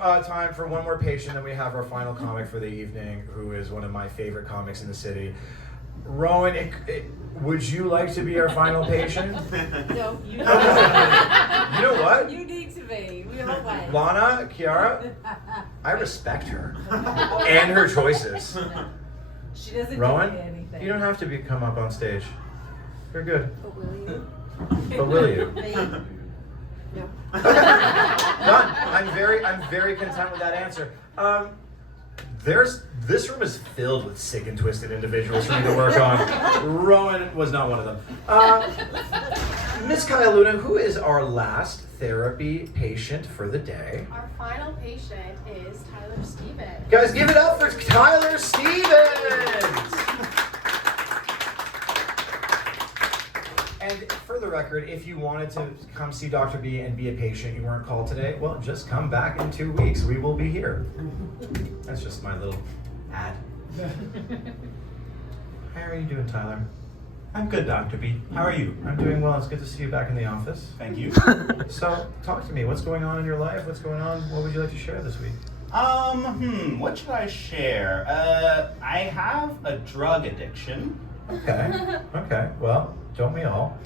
time for one more patient, then we have our final comic for the evening, who is one of my favorite comics in the city. Rowan, would you like to be our final patient? No, you You know what? You need to be. We all went. Lana, Kiara, I respect her and her choices. She doesn't Rowan, do anything. you don't have to come up on stage. You're good. But will you? But will you? Me? No. Done. I'm very content with that answer. This room is filled with sick and twisted individuals for me to work on. Rowan was not one of them. Miss Kaya Luna, who is our last therapy patient for the day? Our final patient is Tyler Stevens. Guys, give it up for Tyler Stevens! And for the record, if you wanted to come see Dr. B and be a patient, you weren't called today, well, just come back in 2 weeks. We will be here. That's just my little ad. How are you doing, Tyler? I'm good, Dr. B. How are you? I'm doing well. It's good to see you back in the office. Thank you. So, talk to me. What's going on in your life? What's going on? What would you like to share this week? What should I share? I have a drug addiction. Okay. Well, don't we all?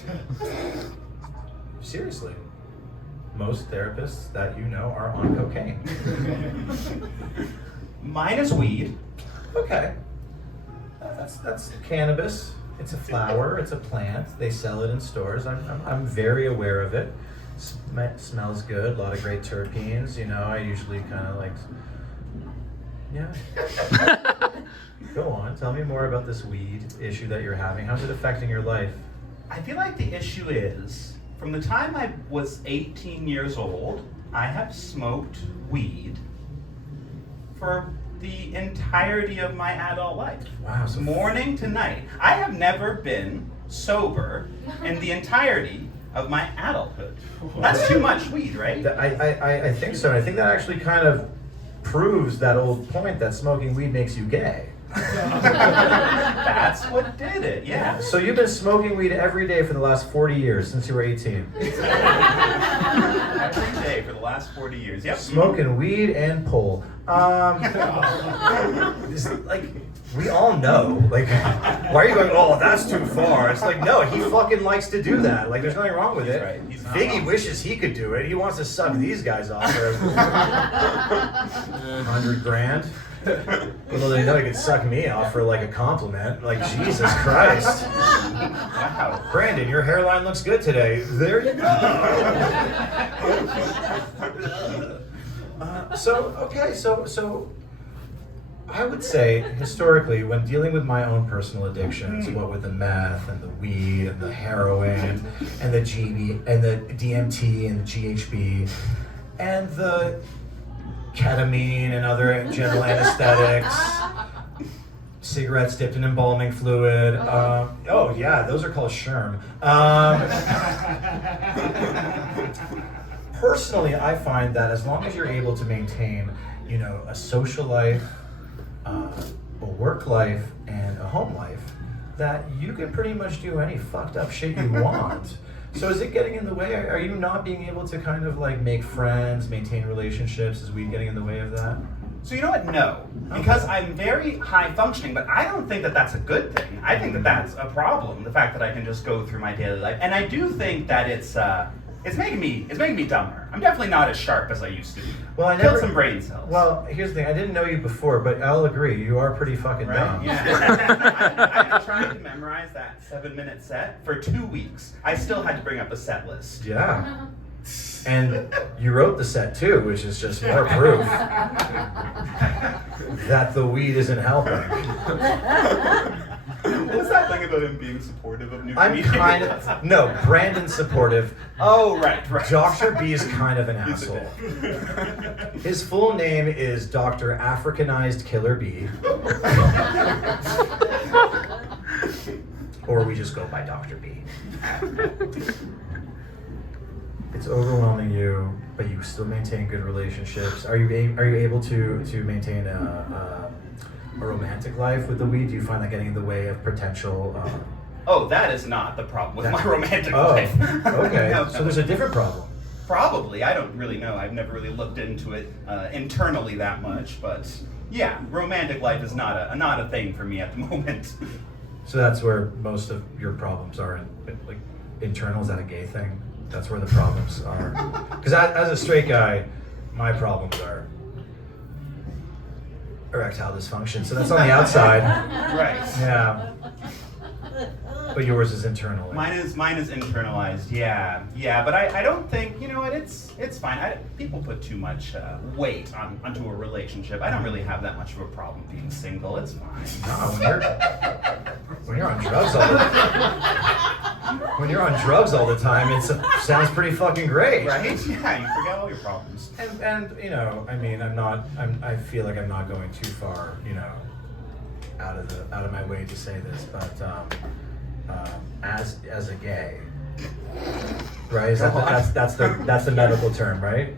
Seriously. Most therapists that you know are on cocaine. Mine is weed. Okay. That's cannabis. It's a flower. It's a plant. They sell it in stores. I'm very aware of it. Smells good. A lot of great terpenes. You know, I usually kind of like. Yeah. Go on. Tell me more about this weed issue that you're having. How's it affecting your life? I feel like the issue is, from the time I was 18 years old, I have smoked weed for the entirety of my adult life. Wow. So Morning to night. I have never been sober in the entirety of my adulthood. That's too much weed, right? I think so. And I think that actually kind of proves that old point that smoking weed makes you gay. That's what did it, yeah. So you've been smoking weed every day for the last 40 years, since you were 18. Every day for the last 40 years, yep. Smoking weed and pole. Like, we all know. Like, why are you going, oh, that's too far? It's like, no, he fucking likes to do that. Like, there's nothing wrong with it. Right. He's not Biggie wrong. wishes he could do it. He wants to suck these guys off for 100 grand. Little did he know he could suck me off for like a compliment. Like, Jesus Christ. Wow. Brandon, your hairline looks good today. There you go. So I would say historically, when dealing with my own personal addictions, what with the meth and the weed and the heroin and the GB and the DMT and the GHB and the ketamine and other general anesthetics, cigarettes dipped in embalming fluid. Oh yeah, those are called Sherm. Personally, I find that as long as you're able to maintain, you know, a social life, a work life, and a home life, that you can pretty much do any fucked up shit you want. So is it getting in the way? Are you not being able to kind of like make friends, maintain relationships? Is weed getting in the way of that? So you know what? No, because I'm very high functioning, but I don't think that that's a good thing. I think that that's a problem. The fact that I can just go through my daily life, and I do think that it's making me dumber. I'm definitely not as sharp as I used to be. Well, I Killed never. some brain cells. Well, here's the thing. I didn't know you before, but I'll agree. You are pretty fucking right? dumb. Yeah. I tried to memorize that 7-minute set for 2 weeks. I still had to bring up a set list. Yeah. And you wrote the set too, which is just more proof that the weed isn't helping. What's that thing about him being supportive of new I'm comedians? kind of, no, Brandon's supportive. Oh, right. Dr. B is kind of an He's a asshole. dick. His full name is Dr. Africanized Killer B. Or we just go by Dr. B. It's overwhelming you, but you still maintain good relationships. Are you able to maintain a romantic life with the weed? Do you find that getting in the way of potential? Oh, that is not the problem with my romantic life. Okay, No, so there's a different problem. Probably. I don't really know. I've never really looked into it internally that much, but yeah, romantic life is not a thing for me at the moment. So that's where most of your problems are, like internal. Is that a gay thing? That's where the problems are. Because as a straight guy, my problems are erectile dysfunction. So that's on the outside. Right. Yeah. But yours is internal. Mine is internalized. Yeah. But I don't think, you know what, it's fine. People put too much weight onto a relationship. I don't really have that much of a problem being single. It's fine. No, when you're on drugs all the when you're on drugs all the time, it sounds pretty fucking great. Right? Yeah, you forget all your problems. And you know, I mean, I feel like I'm not going too far, you know, out of my way to say this, but as a gay, right? Is that's the medical term, right?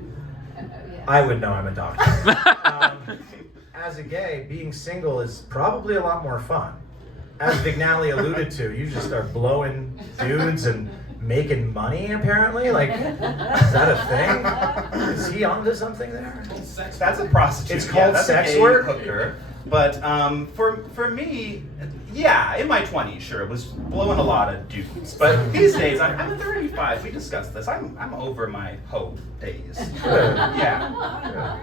I would know. I'm a doctor. As a gay, being single is probably a lot more fun. As Vignali alluded to, you just start blowing dudes and making money, apparently. Like, is that a thing? Is he onto something there? That's a prostitute. It's called that's sex a gay work? hooker. But for me, yeah, in my 20s, sure, it was blowing a lot of dudes. But these days, I'm 35. We discussed this. I'm over my hoe days. Yeah.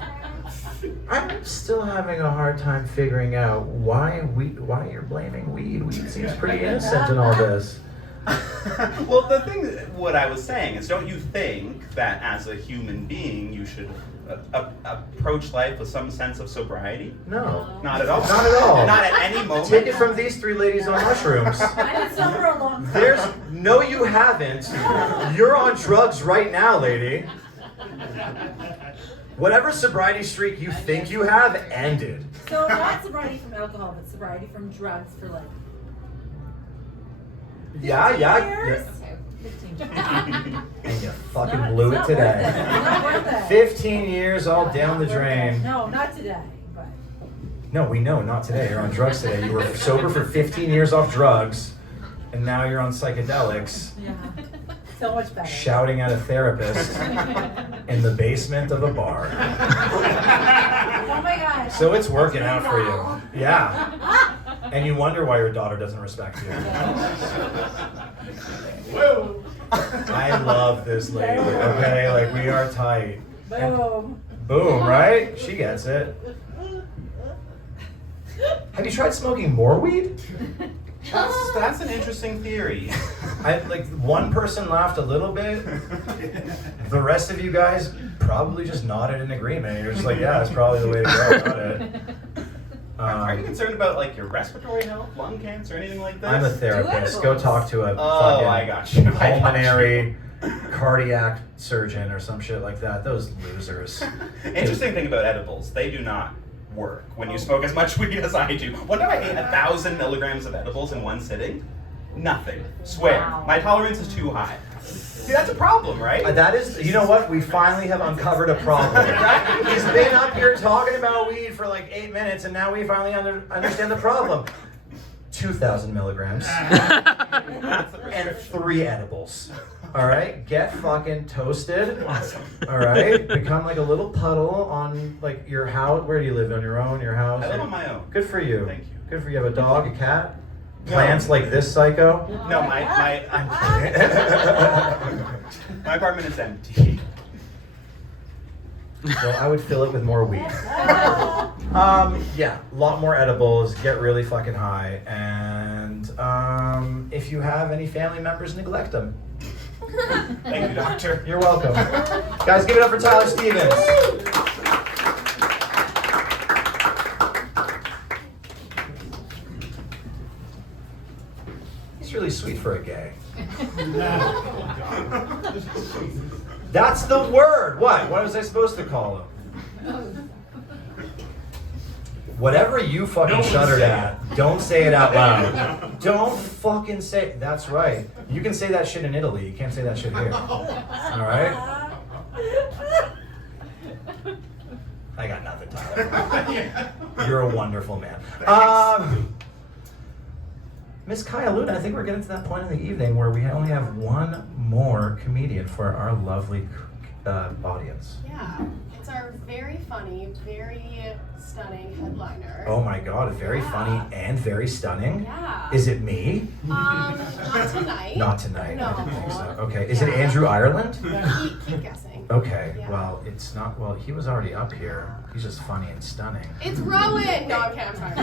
I'm still having a hard time figuring out why you're blaming weed. Weed seems pretty innocent in all this. Well, the thing, what I was saying is, don't you think that as a human being, you should approach life with some sense of sobriety? No. Not at all. Not at all. Not at any moment. Take it from these three ladies on mushrooms. I've been sober a long time. No, you haven't. You're on drugs right now, lady. Whatever sobriety streak you think you have ended. So not sobriety from alcohol, but sobriety from drugs for like Yeah. years? Okay. 15 And you fucking Not- blew it's it not worth today. it. It's not worth it. 15 years all Not down the worth it. drain. No, not today, but No, we know, not today. You're on drugs today. You were sober for 15 years off drugs, and now you're on psychedelics, yeah. So much better. shouting at a therapist in the basement of a bar. Oh my gosh. So it's working out for you. Yeah. And you wonder why your daughter doesn't respect you. Whoa. I love this lady, okay? Like, we are tight. And Boom. boom, right? She gets it. Have you tried smoking more weed? That's an interesting theory. Like, one person laughed a little bit. The rest of you guys probably just nodded in agreement. You're just like, yeah, that's probably the way to go about it. Are you concerned about like your respiratory health, lung cancer, anything like this? I'm a therapist. Go talk to a Oh, I got you. pulmonary cardiac surgeon or some shit like that. Those losers. Interesting thing about edibles, they do not work when you smoke as much weed as I do. One time I ate 1,000 milligrams of edibles in one sitting. Nothing. Swear. Wow. My tolerance is too high. See, that's a problem, right? That is, you know what? We finally have uncovered a problem. He's been up here talking about weed for like 8 minutes, and now we finally understand the problem. 2,000 milligrams and 3 edibles. All right, get fucking toasted. All right, become like a little puddle on like your house. Where do you live? On your own? Your house? I live on my own. Good for you. Thank you. Good for you. You have a dog, a cat, No. plants like this psycho. No, my apartment is empty. Well, I would fill it with more weed. Yeah, a lot more edibles, get really fucking high, and if you have any family members, neglect them. Thank you, doctor. You're welcome. Guys, give it up for Tyler Stevens. He's really sweet for a gay. That's the word. What? What was I supposed to call him? Whatever you fucking shuddered at, don't say it out loud. Don't fucking say. That's right. You can say that shit in Italy. You can't say that shit here. All right? I got nothing, Tyler. You're a wonderful man. Miss Kaya Luna, I think we're getting to that point in the evening where we only have one more comedian for our lovely audience? Yeah, it's our very funny, very stunning headliner. Oh my God, very Yeah. funny and very stunning. Yeah. Is it me? Not tonight. Not tonight. No. I didn't think so. Okay. Is it Yeah. Andrew Ireland? Keep guessing. Okay. Yeah. Well, it's not. Well, he was already up here. He's just funny and stunning. It's Rowan! No, I'm kidding, I'm sorry.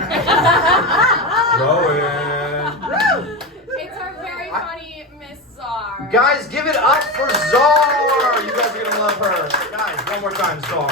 Rowan. It's our very funny Miss Czar. Guys, give it up for Czar. You guys are gonna love her. Guys, one more time, Czar.